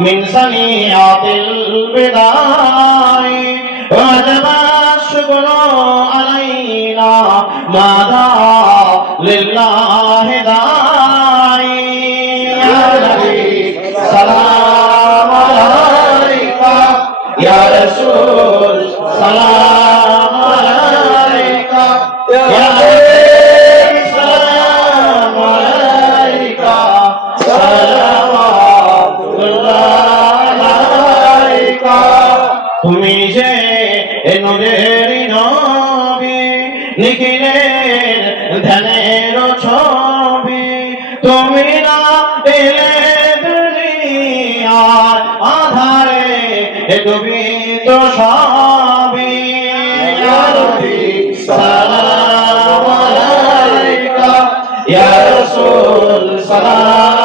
من سنيات البداع وجب الشكر علينا ماذا لله তুমি না এলে দুনিয়ার আধারে তুমি তো সবই। সালাম আলাইকা ইয়া রাসূল সালাম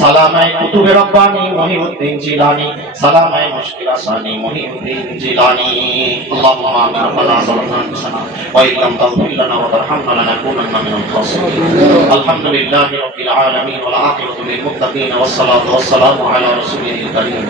সালামায় কুতুবে রব্বানি মহিউদ্দিন জিলানি, সালামায় মুশকিল আসানি মহিউদ্দিন জিলানি। আল্লাহুম্মা আমিন, রব্বানা সালামনা হাসানা ওয়া ইল্লাম তাগফির লানা ওয়া তারহামনা লানাকুনান্না মিনাল খাসিরিন। আলহামদুলিল্লাহি রাব্বিল আলামিন ওয়াল আকিবাতু লিল মুত্তাকিন ওয়াস সালাতু ওয়াস সালামু আলা রাসূলিল কারীম।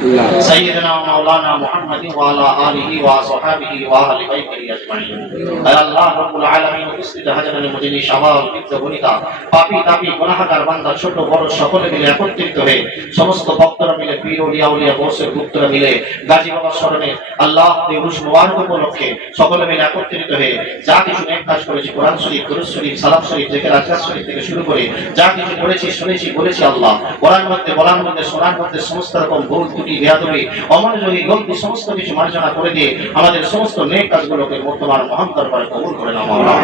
সাইয়্যিদানা ওয়া মাওলানা মুহাম্মাদিন ওয়া আলা আলিহি ওয়া আসহাবিহি ওয়া আহলি বাইতিহি আজমাইন। আয় আল্লাহ রাব্বুল আলামিন, উপস্থিত হাজারানে মুজিনি শাবাব বিদ্যা, বনিতা, পাপী, তাপী, গুনাহগার, বান্দা, ছোট, বড়, সকলে মিলে একত্র একত্রিত হয়ে সমস্ত ভক্তরা মিলে পীর উলিয়া উলিয়া বসের গুপ্তরা মিলে গাজী বাবার স্মরণে আল্লাহ দিবস মুবারক উপলক্ষে সকলে মিলে একত্রিত হয়ে যা কিছু নেক কাজ করেছি, কোরআন শরীফ, দুরূদ শরীফ, সালাম শরীফ থেকে রাজগাছ শরীফ থেকে শুরু করে যা কিছু করেছি, শুনেছি, বলেছি আল্লাহ। কোরআন মধ্যে, বলার মধ্যে, শোনার মধ্যে সমস্ত রকম ভুল ত্রুটি, বেয়াদবি, অমনোযোগী, গলতি, সমস্ত কিছু মার্জনা করে দিয়ে আমাদের সমস্ত নেক কাজগুলোকে তোমার মহান দরবারে কবুল করে নাও মাওলা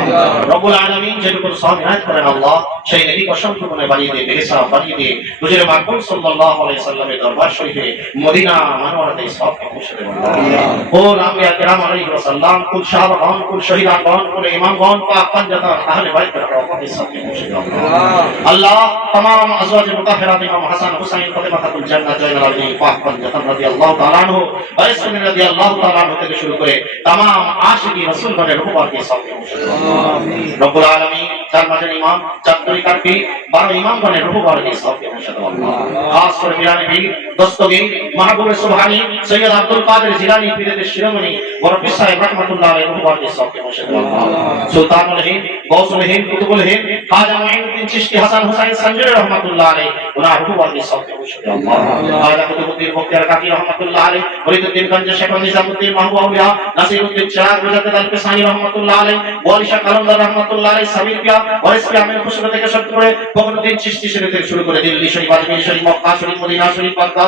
রব্বুল যেটুকু সব ইনায়াত করেন আল্লাহ, সেই নবী অসংখ্য গুণে বাড়িয়ে দিয়ে বেহেসাব বাড়িয়ে দিয়ে রসুলের মাখন সাল্লাল্লাহু আলাইহি সাল্লামের দরবার শরীফে মদিনা মানবরাতে সব মুসলিম ও রামিয়া کرام আলাইহি সাল্লাম কুল শাহ কুল শহীদান কুল ইমাম পাক পাঞ্জাতা আহলে বাইত আল্লাহ तमाम अजवाज मुताहिरात इमाम हसन हुसैन ফাতিমাতুল জান্নাহ জয়নাল আলাইহি পাক পাঞ্জাতা রাদিয়াল্লাহু তাআলা আনহু বাইসুন রাদিয়াল্লাহু তাআলা আনহু থেকে শুরু করে तमाम আশিকি রাসূল গণের সব মুসলিম আমিন। রব্বুল আলামিন চার মাসের ইমাম চার তরিকার পীর বারো ইমামগণের রূপ সবকে পৌঁছে দেবেন খাস করে বিরানি পীর দস্তগীর মাহবুব সুবহানি সৈয়দ আব্দুল কাদের জিলানী পীরের শিরোমণি মুরব্বী সাহেব রাহমাতুল্লাহ আলাইহি সবকে পৌঁছে দেবেন সুলতানুল হিন্দ, গৌসুল হিন্দ, কুতুবুল হিন্দ, খাজা মুঈনুদ্দিন চিশতি, হাসান হুসাইন সঞ্জয় রহমাতুল্লাহ আলাইহি সবকে পৌঁছে খাজা কুতুবুদ্দিন বখতিয়ার কাকি রহমাতুল্লাহ আলাইহি গঞ্জ শেখ নিজামুদ্দিন কিসানি রহমাতুল্লাহ আলাইহি রহমাতুল্লাহ আলাইহি আমির থেকে শুরু করে চিশতি শরীফ থেকে শুরু করে দিল্লি শরীফ আজমির শরীফ মক্কা, শরীফ, মদিনা, শরীফ, বাগদাদ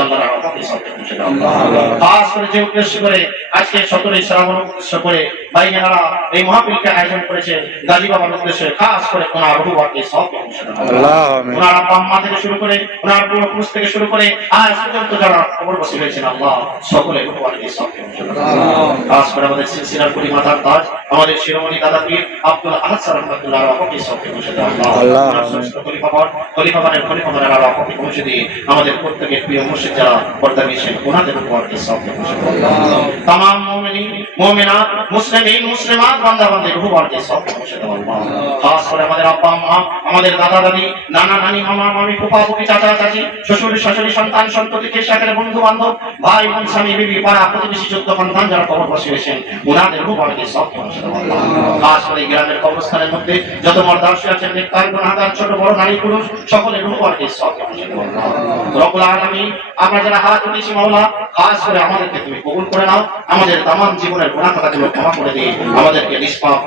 সবকে পৌঁছে দাও খাস করে যে উদ্দেশ্য করে আজকে সকলে শ্রাবণ উদ্দেশ্য করে ভাইয়েরা এই মহাপিলকে আয়োজন করেছে গাজী বাবার উদ্দেশ্যে খাস করে ওনার আল্লাহ আমিন। ওনার আব্বা আম্মা থেকে শুরু করে ওনার পূর্বপুরুষ থেকে শুরু করে আজ পর্যন্ত যারা কবর বসে হয়েছেন আল্লাহ সকলে রঘুবাকে সবকে পৌঁছে খাস করে আমাদের সিলসিলার কুড়ি মাথার তাজ আমাদের শিরোমণি দাদা পীর আব্দুল আহাদ স্যার রহমতুল্লাহ রহমকে সবকে পৌঁছে দাও আল্লাহ। খলিফাগণের খলিফাগণের রহমকে পৌঁছে দিয়ে আমাদের প্রত্যেকের প্রিয় মুর্শিদ যারা পর্দা নিয়েছেন ওনাদের পৌঁছে দাও তামাম মুমিনিন মুমিনাত মুসলিম মুসলিমিন মুসলিমাত বান্দা বান্দি রূহ বাড়কে সব খাস করে আমাদের আব্বা, আম্মা, আমাদের দাদা, দাদি, নানা, নানি, মামা, মামি ফুপা ফুপি চাচা, চাচি, শ্বশুর, শাশুড়ি, সন্তান, সন্ততি কেশাকের বন্ধু বান্ধব ভাই, বোন, স্বামী, বিবি, পাড়া, প্রতিবেশী, চোদ্দ সন্তান যারা কবর বসে হয়েছেন রূহ বাড়কে সব খাস করে গ্রামের কবরস্থানের মধ্যে যত মর্দার্সী আছেন, নেককার গুনাহগার ছোট, বড়, নারী, পুরুষ, সকলের রূহ বাড়কে সব দাও আলামিন, আমরা যারা হাত উঠেছি মাওলা, খাস করে আমাদেরকে তুমি কবুল করে নাও। আমাদের তাম জীবনের গুণা কথাগুলো ক্ষমা করে দিয়ে আমাদেরকে নিষ্পাপ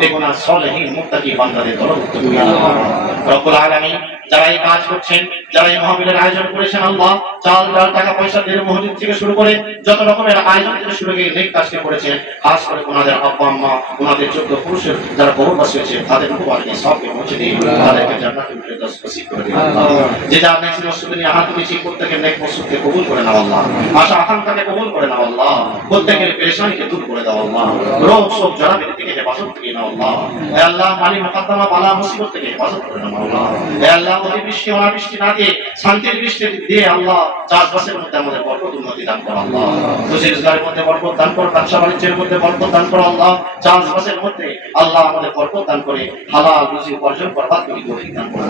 যারা এই কাজ করছেন যারা এই মহাবিলের আয়োজন করেছেন আল্লাহ চাল, ডাল, টাকা পয়সা দিয়ে মসজিদ থেকে শুরু করে যত রকমের আয়োজন থেকে শুরু করে নেক কাজকে করেছেন খাস করে ওনাদের আব্বা, আম্মা, ওনাদের চোদ্দ পুরুষের যারা কবর বাসী হয়েছে তাদের খুব উপবারকে সবকে পৌঁছে দিয়ে তাদেরকে জান্নাতুল ফেরদাউস নসিব করে দিন আল্লাহ যে যা নেক মসজিদে নিয়ে হাত তুলেছি প্রত্যেকের নেক মসজিদকে কবুল করে নাও আল্লাহ। আশা আকাঙ্ক্ষাকে কবুল করে নাও আল্লাহ। প্রত্যেকের পেরেশানিকে দূর করে দাও আল্লাহ। রোগ শোক জরাবের থেকে হেফাজত থেকে নাও আল্লাহ। হে আল্লাহ মালি মুকদ্দমা, বালা মুসিবত থেকে হেফাজত করে নাও আল্লাহ। হে আল্লাহ অতিবৃষ্টি অনাবৃষ্টি না দিয়ে শান্তির বৃষ্টি দিয়ে আল্লাহ চাষবাসের মধ্যে আমাদের বরকত উন্নতি দান করো আল্লাহ। রুজি রোজগারের মধ্যে বরকত দান করো, ব্যবসা বাণিজ্যের মধ্যে বরকত দান করো আল্লাহ। চাষবাসের মধ্যে আল্লাহ আমাদের বরকত দান করে, হালাল রুজি উপার্জন করবার তুমি করে দান করো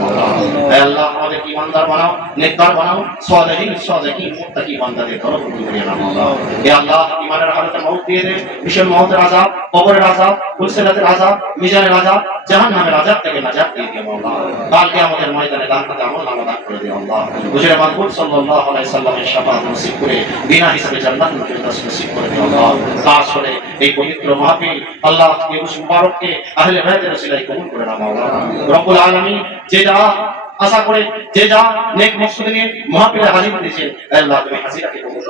আল্লাহ ইমানদার বানাও? নেককার বানাও? সালেহিন সালেহিন মুত্তাকি বান্দাদের দরবন্দি করে নাও আল্লাহ। হে আল্লাহ ইমানের হালতে মউত দিয়ে দে ভীষণ মউতের আযাব, কবরের আযাব ফুলসিরাতের আযাব, মিজানের আযাব, জাহান্নামের আযাব থেকে নাজাত দিয়ে দিও আল্লাহ। কালকে আমাদের ময়দানে দান করতে আমল দান করে দিও আল্লাহ। হুজুরে মাহবুব সাল্লাল্লাহু আলাইহি সাল্লামের শাফাআত নসিব করে, বিনা হিসাবে ফিরদাউস নসিব করে দিও আল্লাহ। খাস করে এই পবিত্র মাহফিল আল্লাহ এই মুবারককে আহলে বাইতের ওসিলায় কবুল করে নাও আল্লাহ। রব্বুল আলামিন যে যা আশা করে যে যা নেক মকসুদ মহাপীরে হাজির দিয়েছেন আল্লাহ, তুমি হাজিরাকে কবুল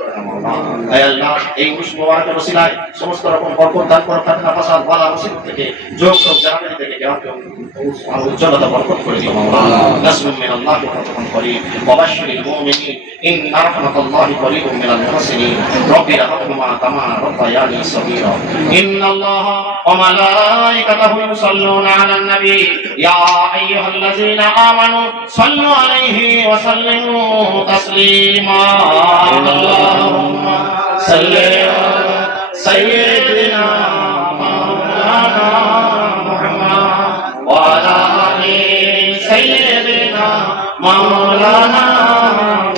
সমস্ত রকম বরকত দান করো صلوا عليه وسلموا تسليما اللهم صل على سيدنا مولانا محمد وعلى آل سيدنا مولانا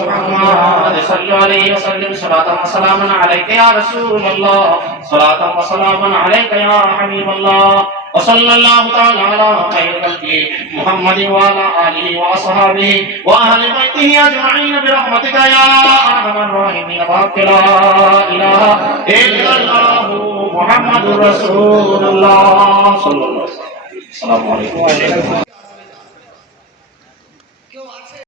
محمد صلوا عليه وسلم صلاة وسلاما عليك يا رسول الله صلاة وسلاما عليك يا حبيب الله وصلى الله تعالى على خير خلقه محمد وعلى آله وأصحابه وأهل بيته أجمعين برحمتك يا أرحم الراحمين بارك لا إله إلا الله محمد رسول الله. صلى الله عليه وسلم. السلام عليكم.